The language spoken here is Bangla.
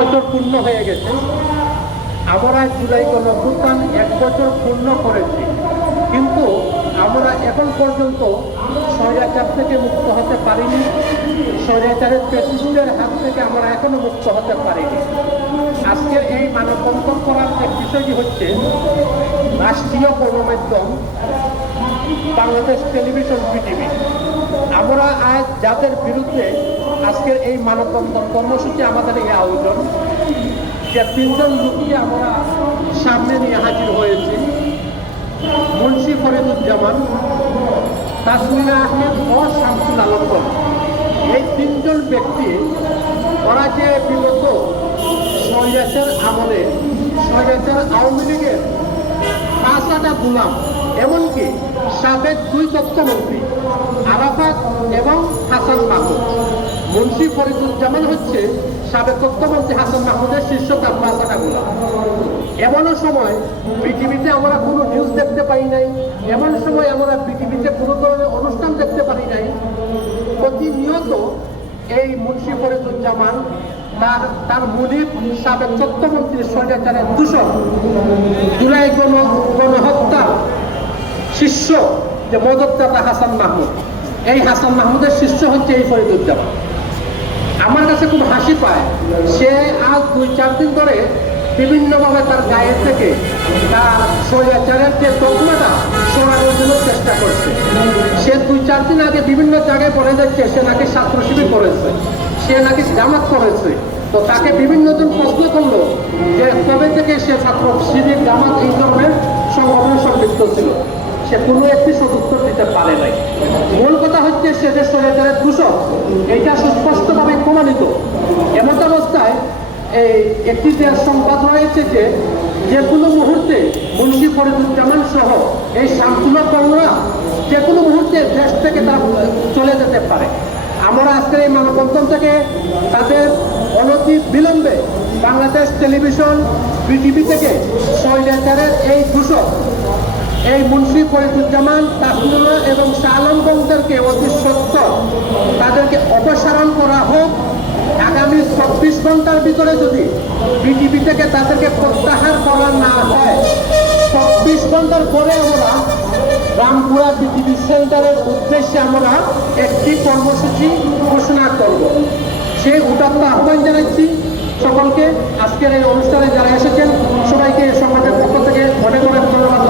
বছর পূর্ণ হয়ে গেছে। আমরা জুলাই গণঅভ্যুত্থান এক বছর পূর্ণ করেছি। কিন্তু আমরা এখন পর্যন্ত স্বৈরাচার থেকে মুক্ত হতে পারিনি। স্বৈরাচারের প্রেসিডেন্টের হাত থেকে আমরা এখনও মুক্ত হতে পারিনি। আজকের এই মানববন্ধন করার যে বিষয়টি হচ্ছে, রাষ্ট্রীয় গণমাধ্যম বাংলাদেশ টেলিভিশন পৃথিবী আমরা আজ যাদের বিরুদ্ধে এই মানববন্ধন কর্মসূচি আমাদের এই আয়োজন। যে তিনজন লোককে আমরা সামনে নিয়ে হাজির হয়েছি। মুন্সি ফরিদুজ্জামান, তাসমিনা আহমেদ ও শামসুল আলম এই তিনজন ব্যক্তি, ওরা যে বিগত স্বৈরাচার আমলে, স্বৈরাচার আওয়ামী লীগের পাঁচটা গুলাম, এমনকি সাবেক দুই তথ্যমন্ত্রী আরাফাত ফরিদুজ্জামান হচ্ছে সাবেক তথ্যমন্ত্রী হাসান মাহমুদের শীর্ষ গুলাম এমনও সময় পৃথিবীতে আমরা কোনো নিউজ দেখতে পাই নাই, এমন সময় আমরা পৃথিবীতে কোনো ধরনের অনুষ্ঠান দেখতে পারি নাই। প্রতিনিয়ত এই মুন্সি ফরিদুজ্জামান তার তার মুনির সাবেক তথ্যমন্ত্রী স্বৈরাচারের দূষণ জুলাই গণ, গণহত্যা শিষ্য যে মদতদাতা হাসান মাহমুদ। এই হাসান মাহমুদের শিষ্য হচ্ছে এই ফরিদুজ্জামান আমার কাছে খুব হাসি পায়। সে আজ দুই, চার দিন ধরে বিভিন্নভাবে তার গায়ের থেকে তার স্বৈরাচারের যে তকমাটা সরানোর জন্য চেষ্টা করছে। সে দুই, চার দিন আগে বিভিন্ন জায়গায় বলে যাচ্ছে, সে নাকি ছাত্র শিবির করেছে, সে নাকি জামাত করেছে। তো তাকে বিভিন্ন জন প্রশ্ন করল যে কবে থেকে সে ছাত্র শিবির জামাত এই ধরনের সংগঠনের সম্পৃক্ত ছিল? সে কোনো একটি সদুত্তর দিতে পারে নাই। মূল কথা হচ্ছে সে যে স্বৈরাচারের দূষক এইটা সুস্পষ্টভাবে প্রমাণিত। এমত অবস্থায় এই একটি দেশ সংবাদ রয়েছে যে যে কোনো মুহূর্তে মুন্সি ফরিদুজ্জামান সহ এই শামসুল্লাহ কংরা যে কোনো মুহূর্তে দেশ থেকে তারা চলে যেতে পারে। আমরা আজকের এই মানববন্ধন থেকে তাদের অনতি বিলম্বে বাংলাদেশ টেলিভিশন পৃথিবী থেকে স্বৈরাচারের এই দূষক এই মুন্সি ফরিদুজ্জামান তাসনুমা এবং শাহ আলম অতি সত্য তাদেরকে অপসারণ করা হোক, আগামী চব্বিশ ঘণ্টার ভিতরে যদি পৃথিবী থেকে তাদেরকে প্রত্যাহার করা না হয়, চব্বিশ ঘণ্টার পরে আমরা রামপুরা পৃথিবী সেন্টারের উদ্দেশ্যে আমরা একটি কর্মসূচি ঘোষণা করব। সেই উদাত্ত আহ্বান জানাচ্ছি সকলকে। আজকের এই অনুষ্ঠানে যারা এসেছেন, সবাইকে সংগঠনের পক্ষ থেকে মনে করেন ধন্যবাদ ও